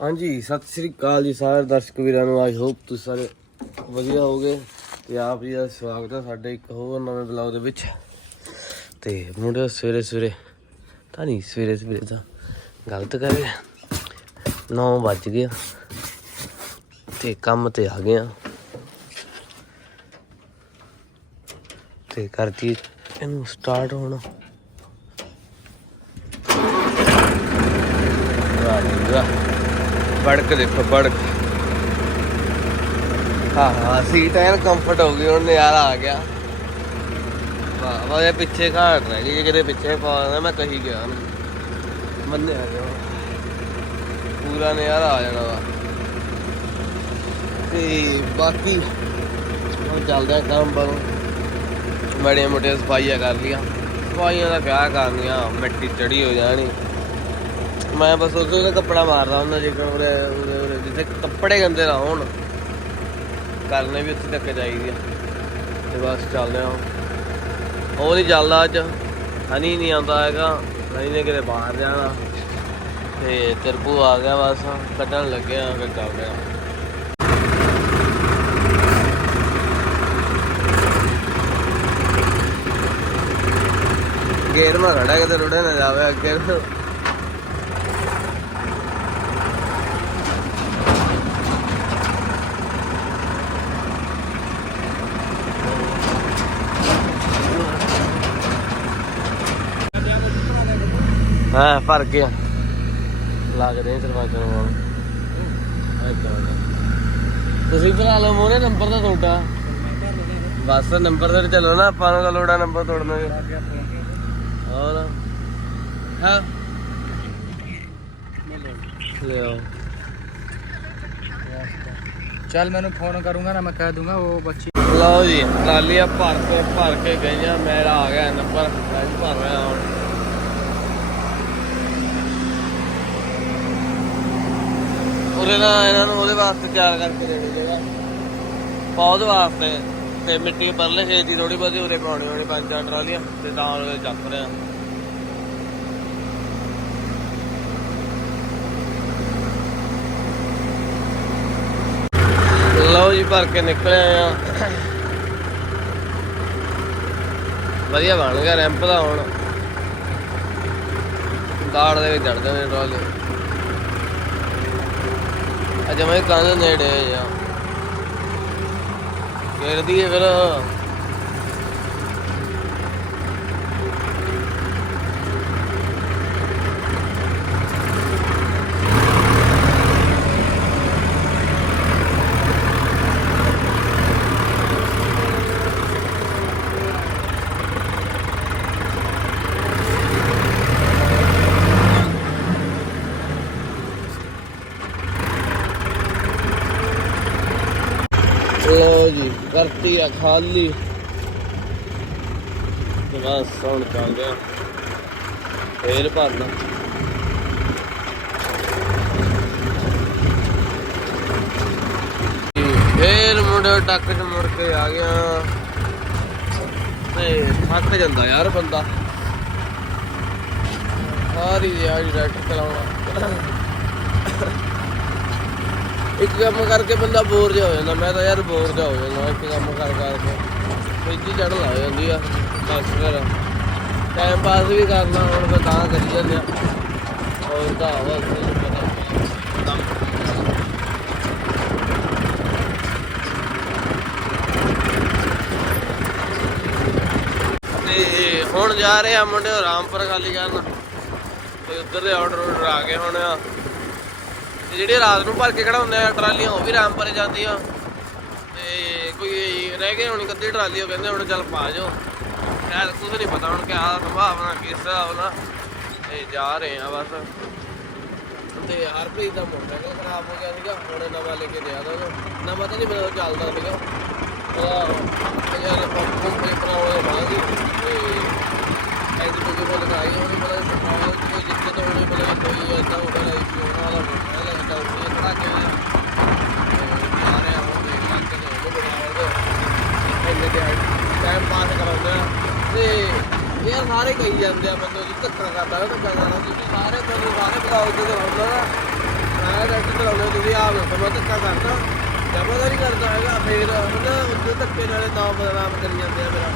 ਹਾਂਜੀ, ਸਤਿ ਸ੍ਰੀ ਅਕਾਲ ਜੀ ਸਾਰੇ ਦਰਸ਼ਕ ਵੀਰਾਂ ਨੂੰ। ਆਈ ਹੋਪ ਤੁਸੀਂ ਸਾਰੇ ਵਧੀਆ ਹੋਗੇ ਤੇ ਆਪ ਜੀ ਦਾ ਸਵਾਗਤ ਹੈ ਸਾਡੇ ਇੱਕ ਹੋਰ ਨਵੇਂ ਬਲੌਗ ਦੇ ਵਿੱਚ। ਤੇ ਮੁੰਡੇ ਸਵੇਰੇ ਸਵੇਰੇ, ਤਾਂ ਨਹੀਂ, ਸਵੇਰੇ ਸਵੇਰੇ ਤਾਂ ਗਲਤ ਕਰ ਗਿਆ 9 ਵੱਜ ਗਿਆ ਤੇ ਕੰਮ ਤੇ ਆ ਗਏ ਆ। ਤੇ ਕਰਤੀ ਇਹਨੂੰ ਸਟਾਰਟ ਹੋਣਾ। ਵਾਹ ਵਾਹ ਬੜਕ ਦੇਖੋ, ਬੜਕ। ਹਾਂ ਹਾਂ, ਸੀਟ ਐਨ ਕੰਫਰਟ ਹੋ ਗਈ, ਹੁਣ ਨਜ਼ਾਰਾ ਆ ਗਿਆ। ਵਾਹ ਵਾਹ, ਇਹ ਪਿੱਛੇ ਘਾਟ ਰਹਿ ਗਈ ਕਿਤੇ ਪਿੱਛੇ ਪਾਉਂਦਾ ਮੈਂ ਕਹੀ ਗਿਆ ਉਹਨੂੰ। ਮੰਨਿਆ ਗਿਆ ਪੂਰਾ ਨਜ਼ਾਰਾ ਆ ਜਾਣਾ ਵਾ। ਤੇ ਬਾਕੀ ਹੁਣ ਚੱਲਦੇ ਆ ਕੰਮ ਪਰ ਬੜੀਆਂ ਮੋਟੀਆਂ ਸਫਾਈਆਂ ਕਰ ਲੀਆਂ ਸਫਾਈਆਂ ਦਾ ਕਿਆ ਕਰਨੀਆਂ, ਮਿੱਟੀ ਚੜੀ ਹੋ ਜਾਣੀ। ਮੈਂ ਬਸ ਉਦੋਂ ਦਾ ਕੱਪੜਾ ਮਾਰਦਾ ਹੁੰਦਾ ਜੇਕਰ ਉਰੇ ਉਰੇ ਉਰੇ, ਜਿੱਥੇ ਕੱਪੜੇ ਗੰਦੇ ਨਾ ਹੋਣ। ਕਰਨੇ ਵੀ ਉੱਥੇ ਤੱਕ ਚਾਹੀਦੀ ਤੇ ਬਸ ਚੱਲਦੇ ਆ ਉਹ। ਨਹੀਂ ਚੱਲਦਾ ਅੱਜ। ਹਨੀ ਨਹੀਂ ਆਉਂਦਾ ਹੈਗਾ। ਹਨੀ ਨੇ ਕਿਤੇ ਬਾਹਰ ਜਾਣਾ। ਤੇ ਤਿਰਪੂ ਆ ਗਿਆ ਬਸ। ਕੱਢਣ ਲੱਗਿਆ ਫਿਰ ਚੱਲਦੇ ਆ। ਗੇਰ ਮਾ ਖੜਾ ਕਿਤੇ ਰੁੜੇ ਨਾ ਜਾਵੇ ਅੱਗੇ। ਹਾਂ ਭਰ ਗਿਆ। ਲੱਗਦੇ ਨੇ ਸਰਵਾਈਕਲ ਵਾਲ ਤੁਸੀਂ ਭਰਾ ਲਓ ਮੋਰੇ ਨੰਬਰ ਤਾਂ ਤੁਹਾਡਾ। ਬਸ ਨੰਬਰ ਤੇ ਚਲੋ ਨਾ ਆਪਾਂ ਨੂੰ ਲੋੜਾ ਨੰਬਰ ਤੋੜਨਾ ਹੈ। ਹਾਂ ਚੱਲ ਮੈਨੂੰ ਫੋਨ ਕਰੂੰਗਾ ਨਾ ਮੈਂ ਕਹਿ ਦੂੰਗਾ ਉਹ ਬੱਚੀ ਲਓ ਜੀ ਟਰਾਲੀਆਂ ਭਰ ਕੇ ਭਰ ਕੇ ਗਈਆਂ ਮੇਰਾ ਆ ਗਿਆ ਨੰਬਰ। ਮੈਂ ਭਰ ਰਿਹਾ ਹੁਣ। ਉਹਦੇ ਨਾਲ ਇਹਨਾਂ ਨੂੰ ਉਹਦੇ ਵਾਸਤੇ ਤਿਆਰ ਕਰਕੇ ਦੇਣੀ ਜਗ੍ਹਾ। ਪੌਦ ਵਾਸਤੇ ਤੇ ਮਿੱਟੀ ਪਰਲੇ ਛੇਤੀ ਥੋੜੀ ਬਹੁਤੀ, ਉਰੇ ਪਾਉਣੀ ਹੋਣੀ ਪੰਜ ਚਾਰ ਟਰਾਲੀਆਂ, ਤੇ ਤਾਂ ਉਹ ਚੱਕ ਰਿਆ। ਲਓ ਜੀ, ਭਰ ਕੇ ਨਿਕਲੇ ਆ। ਵਧੀਆ ਬਣ ਗਿਆ, ਰੈਂਪ ਦਾ ਹੁਣ। ਦਾੜ ਦੇ ਵਿੱਚ ਚੜਦੇ ਨੇ ਟਰਾਲੇ। ਅਜੇ ਮੈਂ ਕੰਨ ਨੇੜੇ ਆ ਕਿਰਦੀ ਹੈ ਫਿਰ ਲੋ ਜੀ ਕਰਤੀ ਆ, ਖਾਲੀ। ਤੇ ਬਸ, ਹੁਣ ਚੱਲਦੇ ਆ ਫੇਰ ਭਰਨਾ। ਫੇਰ ਮੁੰਡੇ ਟੱਕ ਚ ਮੁੜ ਕੇ ਆ ਗਿਆ। ਤੇ ਥੱਕ ਜਾਂਦਾ ਯਾਰ ਬੰਦਾ। ਸਾਰੀ ਦਿਹਾੜੀ ਡਾਕਟਰ ਚਲਾਉਣਾ ਇੱਕ ਕੰਮ ਕਰਕੇ ਬੰਦਾ ਬੋਰ ਜਿਹਾ ਹੋ ਜਾਂਦਾ। ਮੈਂ ਤਾਂ ਯਾਰ ਬੋਰ ਜਿਹਾ ਹੋ ਜਾਂਦਾ, ਇੱਕ ਕੰਮ ਕਰ ਕਰਕੇ ਫੇਜੀ ਚੜ ਲਾ ਜਾਂਦੀ ਆ, ਬਸ ਫਿਰ। ਟਾਈਮ ਪਾਸ ਵੀ ਕਰਨਾ, ਹੁਣ ਮੈਂ ਤਾਂ ਕਰੀ ਜਾਂਦੇ ਆ। ਹੋਰ ਤਾਂ ਬਸ ਤੁਹਾਨੂੰ ਪਤਾ। ਕੰਮ ਤੇ ਹੁਣ ਜਾ ਰਹੇ ਆ ਮੁੰਡੇ ਰਾਮਪੁਰ ਖਾਲੀ ਕਰਨ। ਤੇ ਉੱਧਰ ਦੇ ਆਰਡਰ ਆਰਡਰ ਆ ਗਏ ਹੁਣ। ਆ ਤੇ ਜਿਹੜੇ ਰਾਤ ਨੂੰ ਭਰ ਕੇ ਖੜਾਉਂਦੇ ਆ, ਟਰਾਲੀਆਂ ਉਹ ਵੀ ਰਾਮਪੁਰੇ ਜਾਂਦੀਆਂ। ਤੇ ਕੋਈ ਰਹਿ ਗਏ ਹੁਣ ਕੱਦੀ ਟਰਾਲੀ, ਉਹ ਕਹਿੰਦੇ ਹੁਣ ਚੱਲ ਪਾ ਜਾਓ। ਸ਼ਾਇਦ ਕੁਝ ਨਹੀਂ ਪਤਾ ਹੁਣ ਕਿਆ ਸੰਭਾਵਨਾ ਕਿਸ ਹਿਸਾਬ ਨਾਲ। ਤੇ ਜਾ ਰਹੇ ਆ ਬਸ। ਤੇ ਹਰਪ੍ਰੀਤ ਦਾ ਮੋਟਰਸਾਈਕਲ ਖਰਾਬ ਹੋ ਗਿਆ ਸੀਗਾ, ਹੁਣ ਨਵਾਂ ਲੈ ਕੇ ਦਿਆ ਦੋ ਨਵਾਂ ਤਾਂ ਨਹੀਂ ਮੇਰਾ ਚੱਲਦਾ ਸੀਗਾ। ਉਹਦਾ ਯਾਰ ਪੰਪ ਪੰਪ ਪੇਪਰ ਵਾਲੇ ਬਾਗੀ ਤੇ ਐਡੀ ਕੋਈ ਬੋਲ ਗਾਈ ਹੋਣੀ ਬੜਾ ਕੋਈ ਦਿੱਕਤ ਹੋਣੀ ਬੜਾ ਕੋਈ ਐਸਾ ਹੋਣਾ ਨਹੀਂ ਕਿ ਵਾਲਾ ਮੋਟਰਸਾਈਕਲ ਐਸਾ ਖੜਾ ਕੇ ਆ ਰਿਹਾ ਉਹ ਦੇਖ ਲੱਗ ਉਹ ਬਣਾਉਂਦੇ ਇੰਨੇ ਤੇ ਟਾਈਮ ਪਾਸ ਕਰਾਉਂਦੇ ਆ। ਤੇ ਯਾਰ ਸਾਰੇ ਕਹੀ ਜਾਂਦੇ ਆ ਮੈਨੂੰ ਜੀ ਧੱਕਾ ਕਰਦਾ ਉਹ ਧੱਕਾ ਕਰਦਾ ਤੁਸੀਂ ਸਾਰੇ ਤੁਹਾਨੂੰ ਸਾਰੇ ਬਲਾਉ ਤੇ ਹੁੰਦਾ ਨਾ ਮੈਂ ਡਾਕਟਰ ਮੈਂ ਧੱਕਾ ਕਰਦਾ। ਜਮਾ ਕਰਦਾ ਹੈਗਾ, ਫੇਰ ਉਹਨਾਂ ਉੱਤੇ ਧੱਕੇ ਨਾਲੇ ਨਾਮ ਬਦਨਾਮ ਕਰੀ ਜਾਂਦੇ ਆ ਮੇਰਾ।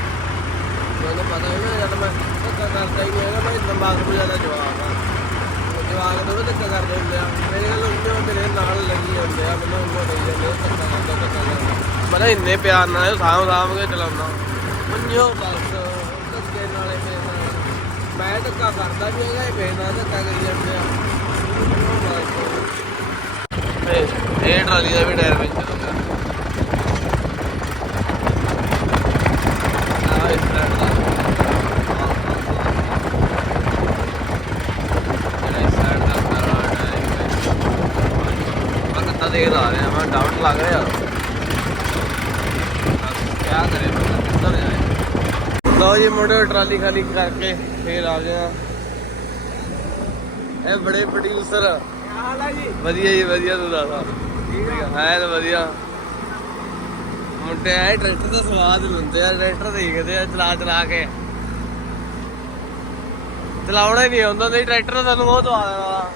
ਮੈਨੂੰ ਪਤਾ ਹੈ ਨਾ, ਜਦ ਮੈਂ ਧੱਕਾ ਕਰਦਾ ਹੀ ਹੈਗਾ, ਮੈਂ ਦਿਮਾਗ ਨੂੰ ਜ਼ਿਆਦਾ ਜਵਾਬ ਆ। ਉਹ ਜਵਾਬ ਧੱਕਾ ਕਰਦੇ ਹੁੰਦੇ ਆ। ਮੇਰੇ ਨਾਲ ਉਹ ਮੇਰੇ ਨਾਲ ਲੱਗੀ ਜਾਂਦੇ ਆ ਮੈਨੂੰ ਉਹ ਕਹੀ ਜਾਂਦੇ ਆ, ਧੱਕਾ ਕਰਦਾ ਧੱਕਾ ਕਰਦਾ। ਮੈਂ ਇੰਨੇ ਪਿਆਰ ਨਾਲ ਇਹ ਸਾਂਭ ਸਾਂਭ ਕੇ ਚਲਾਉਂਦਾ। ਮੰਨਿਓ ਬਸ ਧੱਕੇ ਨਾਲੇ ਮੇਰੇ ਨਾਲ। ਮੈਂ ਧੱਕਾ ਕਰਦਾ ਵੀ ਹੈਗਾ ਇਹ ਮੇਰੇ ਨਾਲ ਧੱਕਾ ਕਰੀ ਜਾਂਦੇ ਆ। ਇਹ ਟਰਾਲੀ ਦਾ ਵੀ ਟਾਇਰ ਵਿੱਚ ਹੋ ਗਿਆ ਆ ਇਸ ਸਾਈਡ ਦਾ ਜਿਹੜਾ ਇਸ ਸਾਈਡ ਦਾ ਸਾਰਾ ਟਾਇਰ ਮੈਂ ਕਿੱਦਾਂ ਦੇਖਦਾ ਆ ਰਿਹਾ ਮੈਂ ਡਾਊਟ ਲੱਗ ਰਿਹਾ। ਕੀ ਕਰੇ ਬੰਦਾ ਕਿੱਧਰ ਜਾਏ ਲਓ ਜੀ ਮੁੰਡੇ ਟਰਾਲੀ ਖਾਲੀ ਕਰਕੇ ਫੇਰ ਆ ਇਹ ਬੜੇ ਪ੍ਰੋਡਿਊਸਰ ਹਾਲ ਹੈ ਜੀ ਵਧੀਆ ਜੀ, ਵਧੀਆ ਤੂੰ ਦੱਸ। ਠੀਕ ਹੈ ਤਾਂ ਵਧੀਆ। ਮੁੰਡੇ ਆਏ ਟਰੈਕਟਰ ਦਾ ਸਵਾਦ ਲੈਂਦੇ ਆ, ਟਰੈਕਟਰ ਦੇਖਦੇ ਆ, ਚਲਾ ਚਲਾ ਕੇ। ਚਲਾਉਣਾ ਹੀ ਨਹੀਂ ਆਉਂਦਾ, ਨਹੀਂ, ਟਰੈਕਟਰ ਤੁਹਾਨੂੰ ਬਹੁਤ ਆ ਦੇਣਾ।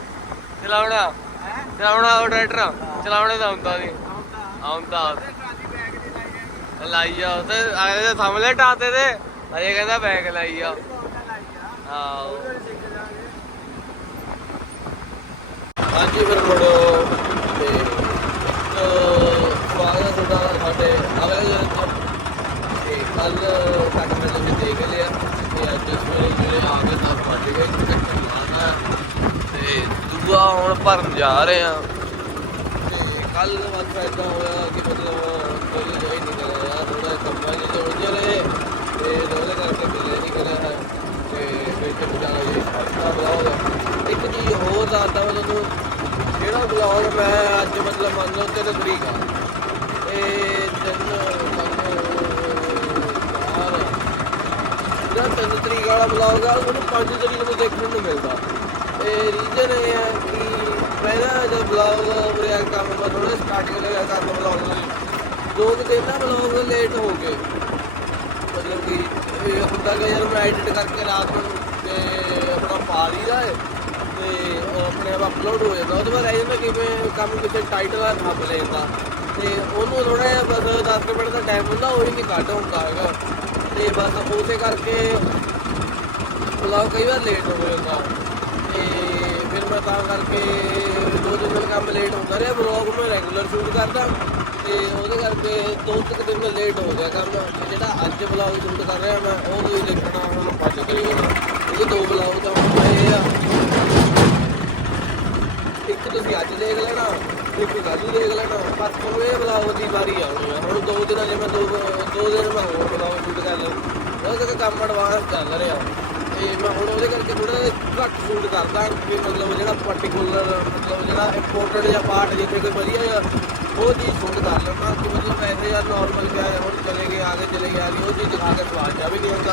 ਚਲਾਉਣਾ। ਚਲਾਉਣਾ ਉਹ ਟਰੈਕਟਰ। ਚਲਾਉਣੇ ਦਾ ਹੁੰਦਾ ਨਹੀਂ ਆਉਂਦਾ ਲਾਈ ਆ ਤੇ ਆਏ ਦੇ ਸਾਹਮਣੇ ਟਾਤੇ ਤੇ ਅਜੇ ਕਹਿੰਦਾ ਬੈਗ ਲਾਈ ਆ। ਹਾਂ ਹਾਂਜੀ ਫਿਰ ਮੁੜੋ ਤੇ ਅਹ, ਸਵਾਗਤ ਹੈ ਤੁਹਾਡਾ ਸਾਡੇ ਆਵੇ ਤੇ ਕੱਲ ਤੱਕ ਮੈਂ ਤੁਹਾਨੂੰ ਦੇਖ ਲਿਆ ਤੇ ਅੱਜ ਸਵੇਰੇ ਜਿਹੜੇ ਆ ਗਏ 10 ਵੱਜ ਗਏ। ਤੇ ਚੱਕਰ ਲਾਣਾ ਤੇ ਦੂਆ ਹੁਣ ਭਰਨ ਜਾ ਰਹੇ ਆ ਤੇ ਕੱਲ ਬਸ ਏਦਾਂ ਹੋਇਆ ਕਿ ਮਤਲਬ ਕੋਈ ਨਹੀਂ ਨਿਕਲਿਆ ਥੋੜਾ ਕੰਮਾਂ ਜਿਹੇ ਉਲਝੇ ਰਹੇ ਤੇ ਉਹਦੇ ਕਰਕੇ ਮਿਲੇ ਨਹੀਂ ਕਰਿਆ ਹੈ। ਤੇ ਵਿੱਚ ਵਿਚਾਰਾ ਜੀ ਖਰਚਾ ਬਲਾਉ ਇੱਕ ਚੀਜ਼ ਹੋਰ ਦੱਸਦਾ ਮੈਂ ਤੁਹਾਨੂੰ, ਜਿਹੜਾ ਬਲੌਗ ਮੈਂ ਅੱਜ ਮਤਲਬ ਮੰਨ ਲਓ ਤਿੰਨ ਤਰੀਕ ਆ। ਇਹ ਤਿੰਨ ਮੰਨ ਜਿਹੜਾ ਤਿੰਨ ਤਰੀਕ ਵਾਲਾ ਬਲੌਗ ਆ, ਉਹਨੂੰ ਪੰਜ ਤਰੀਕ ਨੂੰ ਦੇਖਣ ਨੂੰ ਮਿਲਦਾ। ਤੇ ਰੀਜ਼ਨ ਇਹ ਹੈ ਕਿ ਪਹਿਲਾਂ ਜਦ ਬਲੌਗ ਮੇਰਾ ਕੰਮ ਮੈਂ ਥੋੜਾ ਸਟਾਰਟਿੰਗ ਲਿਆ ਕਰਨ ਬਲੌਗ ਲਈ ਦੋ ਕੁ ਦਿਨ ਨਾ ਬਲੌਗ ਲੇਟ ਹੋ ਗਏ। ਮਤਲਬ ਕਿ ਇਹ ਹੁੰਦਾ ਕਿ ਯਾਰ ਮੈਂ ਐਡਿਟ ਕਰਕੇ ਰਾਤ ਨੂੰ ਤੇ ਆਪਣਾ ਪਾ ਲਈਦਾ ਹੈ ਤੇ ਆਪਣੇ ਆਪ ਅਪਲੋਡ ਹੋ ਜਾਂਦਾ। ਉਹਦੇ ਬਾਅਦ ਇਹ ਜਾਂਦਾ ਕਿਵੇਂ ਕੰਮ ਕਿਤੇ ਟਾਈਟਲ ਆ ਥੱਬ ਲੈਂਦਾ ਤੇ ਉਹਨੂੰ ਥੋੜਾ ਜਿਹਾ ਬਸ 10 ਮਿੰਟ ਦਾ ਟਾਈਮ ਹੁੰਦਾ, ਉਹ ਹੀ ਨਹੀਂ ਕੱਢ ਹੁੰਦਾ ਹੈਗਾ। ਤੇ ਬਸ ਉਸੇ ਕਰਕੇ ਬਲੌਗ ਕਈ ਵਾਰ ਲੇਟ ਹੋ ਜਾਂਦਾ। ਤੇ ਫਿਰ ਮੈਂ ਤਾਂ ਕਰਕੇ ਦੋ ਦਿਨ ਕੰਮ ਲੇਟ ਹੁੰਦਾ ਰਿਹਾ ਬਲੌਗ ਮੈਂ ਰੈਗੂਲਰ ਸ਼ੂਟ ਕਰਦਾ ਤੇ ਉਹਦੇ ਕਰਕੇ ਦੋ ਤਿੰਨ ਦਿਨ ਲੇਟ ਹੋ ਗਿਆ ਕੰਮ। ਤੇ ਜਿਹੜਾ ਅੱਜ ਬਲੌਗ ਸ਼ੂਟ ਕਰ ਰਿਹਾ ਮੈਂ, ਉਹ ਤੁਸੀਂ ਦੇਖਣਾ ਹੁਣ ਪੰਜ ਤਰੀਕ ਨੂੰ ਇਹ ਦੋ ਬਲੌਗ ਤਾਂ ਇਹ ਆ। ਇੱਕ ਤੁਸੀਂ ਅੱਜ ਦੇਖ ਲੈਣਾ, ਇੱਕ ਕੱਲ੍ਹ ਦੇਖ ਲੈਣਾ। ਪਰ ਤੁਹਾਨੂੰ ਇਹ ਬਲੌਗ ਦੀ ਵਾਰੀ ਆਉਣੀ ਆ। ਹੁਣ ਦੋ ਦਿਨਾਂ ਜੇ ਮੈਂ ਦੋ ਦੋ ਦਿਨ ਮੈਂ ਹੋਰ ਬਲੌਗ ਸ਼ੂਟ ਕਰ ਲਾਂ ਉਹਦੇ ਕੰਮ ਐਡਵਾਂਸ ਚੱਲ ਰਿਹਾ। ਤੇ ਮੈਂ ਹੁਣ ਉਹਦੇ ਕਰਕੇ ਥੋੜਾ ਘੱਟ ਸ਼ੂਟ ਕਰਦਾ ਵੀ ਮਤਲਬ ਜਿਹੜਾ ਪਾਰਟਿਕੂਲਰ ਮਤਲਬ ਜਿਹੜਾ ਇੰਪੋਰਟੈਂਟ ਜਾਂ ਪਾਰਟ ਜਿੱਥੇ ਕੋਈ ਵਧੀਆ ਜਿਹਾ ਉਹ ਚੀਜ਼ ਸ਼ੂਟ ਕਰ ਲੈਣਾ ਕਿ ਮਤਲਬ ਐਸੇ ਯਾਰ ਨਾਰਮਲ ਜਿਹਾ ਹੈ, ਹੁਣ ਚਲੇ ਗਏ ਆਗੇ ਚਲੇ ਗਏ ਆਗੇ ਉਹ ਚੀਜ਼ ਦਿਖਾ ਕੇ ਸਵਾਦ ਜਾ ਵੀ ਨਹੀਂ ਹੁੰਦਾ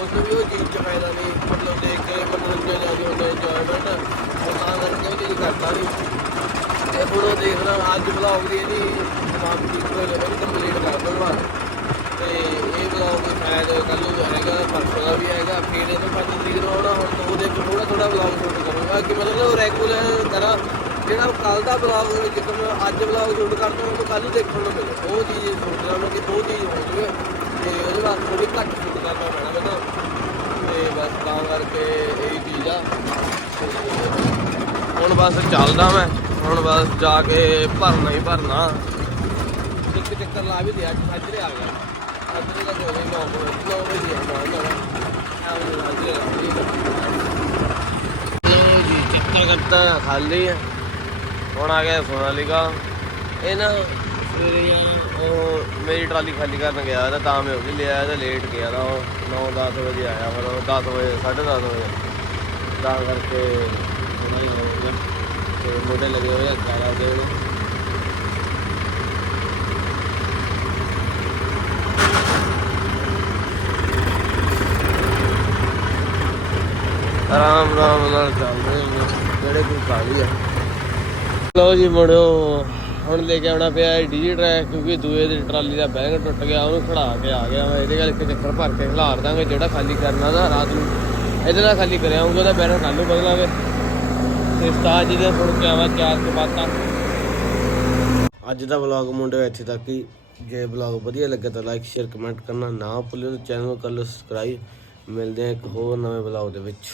ਉਸ ਨੂੰ ਵੀ ਉਹ ਚੀਜ਼ ਚ ਫਾਇਦਾ ਨਹੀਂ ਮਤਲਬ ਦੇਖ ਕੇ ਮਨੋਰੰਜਨ ਜਾਂ ਜੋ ਹੁੰਦਾ ਇੰਜੋਇਮੈਂਟ ਉਹ ਤਾਂ ਕਰਕੇ ਉਹ ਚੀਜ਼ ਕਰਦਾ ਨਹੀਂ। ਤੇ ਹੁਣ ਉਹ ਦੇਖਣਾ ਅੱਜ ਬਲੌਗ ਦੀ ਇਹਦੀ ਸਮਾਪਤੀ ਕੋਲ ਇਹਦੀ ਕੰਪਲੀਟ ਕਰ ਦਊਗਾ ਤੇ ਇਹ ਬਲੌਗ ਸ਼ਾਇਦ ਕੱਲ ਨੂੰ ਹੈਗਾ ਪਰਸੋਂ ਦਾ ਵੀ ਹੈਗਾ ਫਿਰ ਇਹਨੂੰ ਪੰਜ ਤਰੀਕ ਨੂੰ ਆਉਣਾ ਹੁਣ ਦੋ ਦਿਨ ਥੋੜਾ ਥੋੜਾ ਬਲੌਗ ਸ਼ੂਟ ਕਰੂੰਗਾ ਕਿ ਮਤਲਬ ਰੈਗੂਲਰ ਕਰਾਂ ਜਿਹੜਾ ਕੱਲ ਦਾ ਬਲੌਗ ਜਿੱਦਾਂ ਅੱਜ ਬਲੌਗ ਸ਼ੂਟ ਕਰਦਾ ਉਹ ਕੱਲ ਨੂੰ ਦੇਖਣ ਨੂੰ ਮਿਲੇ। ਉਹ ਚੀਜ਼ ਸੋਚ ਰਿਹਾ ਕਿ ਉਹ ਚੀਜ਼ ਹੋ। ਜੂਵੇ ਤੇ ਉਹਦੇ ਬਾਅਦ ਥੋੜੀ ਘੱਟ ਸ਼ੂਟ ਕਰਨਾ ਪੈਣਾ ਮੈਨੂੰ ਤੇ। ਬਸ ਤਾਂ ਕਰਕੇ ਇਹ ਚੀਜ਼ ਆ। ਹੁਣ ਬਸ ਚੱਲਦਾ ਮੈਂ, ਹੁਣ ਬਸ ਜਾ ਕੇ ਭਰਨਾ ਹੀ ਭਰਨਾ। ਇੱਕ ਚੱਕਰ ਲਾ ਵੀ ਲਿਆ ਸਾਜਰੇ ਆ ਗਿਆ। ਸਾਜਰੇ ਦਾ ਜੋ ਵੀ 9 ਵਜੇ 9 ਵਜੇ ਆਉਂਦਾ ਹੈਗਾ ਜੀ, ਚੱਕਰ ਕਰਤਾ ਖਾਲੀ ਹੈ ਹੁਣ ਆ ਗਿਆ ਸੋਨਾਲੀਕਾ ਇਹ ਨਾ ਸਵੇਰੇ ਉਹ ਮੇਰੀ ਟਰਾਲੀ ਖਾਲੀ ਕਰਨ ਗਿਆ ਤਾਂ ਤਾਂ ਮੈਂ ਉਹ ਵੀ ਲਿਆ ਤਾਂ ਲੇਟ ਗਿਆ ਤਾਂ ਉਹ 9-10 ਵਜੇ ਆਇਆ ਫਿਰ ਉਹ 10 ਵਜੇ 10:30 ਵਜੇ। ਤਾਂ ਕਰਕੇ ਥੋੜਾ ਹੀ ਹੋ ਗਿਆ। ਤੇ ਮੋਢੇ ਲੱਗੇ ਹੋਏ ਆ ਕਾਲਾ ਦੇ ਆਰਾਮ ਆਰਾਮ ਨਾਲ ਚੱਲਦੇ ਹਾਂ ਜਿਹੜੇ ਕੋਈ ਕਾਲੀ ਆ? ਲਓ ਜੀ ਮੁੜਿਓ ਹੁਣ ਲੈ ਕੇ ਆਉਣਾ ਪਿਆ ਡੀਜੀ ਟਰੈਕ, ਕਿਉਂਕਿ ਦੂਏ ਦੀ ਟਰਾਲੀ ਦਾ ਬੈਗ ਟੁੱਟ ਗਿਆ, ਉਹਨੂੰ ਖੜਾ ਕੇ ਆ ਗਿਆ ਮੈਂ। ਇਹਦੇ ਨਾਲ ਇੱਕ ਚੱਕਰ ਭਰ ਕੇ ਖਿਲਾਰ ਦਾਂਗੇ, ਜਿਹੜਾ ਖਾਲੀ ਕਰਨਾ ਦਾ ਰਾਤ ਨੂੰ। ਇਹਦੇ ਨਾਲ ਖਾਲੀ ਕਰਿਆ ਆਉਂਗਾ ਉਹਦਾ ਬੈਨਰ ਕੱਲ ਨੂੰ ਬਦਲਾਂਗੇ। ਤੇ ਉਸਤਾਦ ਜੀ ਦੇ ਸੁਣ ਕੇ ਆਵਾ ਚਾਰ ਕੇ ਬਾਤਾਂ। ਅੱਜ ਦਾ ਵਲੌਗ ਮੁੰਡੇ ਇੱਥੇ ਤੱਕ ਹੀ। ਜੇ ਵਲੌਗ ਵਧੀਆ ਲੱਗਾ ਤਾਂ ਲਾਈਕ ਸ਼ੇਅਰ ਕਮੈਂਟ ਕਰਨਾ ਨਾ ਭੁੱਲਿਓ ਚੈਨਲ ਨੂੰ ਕਰ ਲਓ ਸਬਸਕ੍ਰਾਈਬ ਮਿਲਦੇ ਹਾਂ ਇੱਕ ਹੋਰ ਨਵੇਂ ਵਲੌਗ ਦੇ ਵਿੱਚ।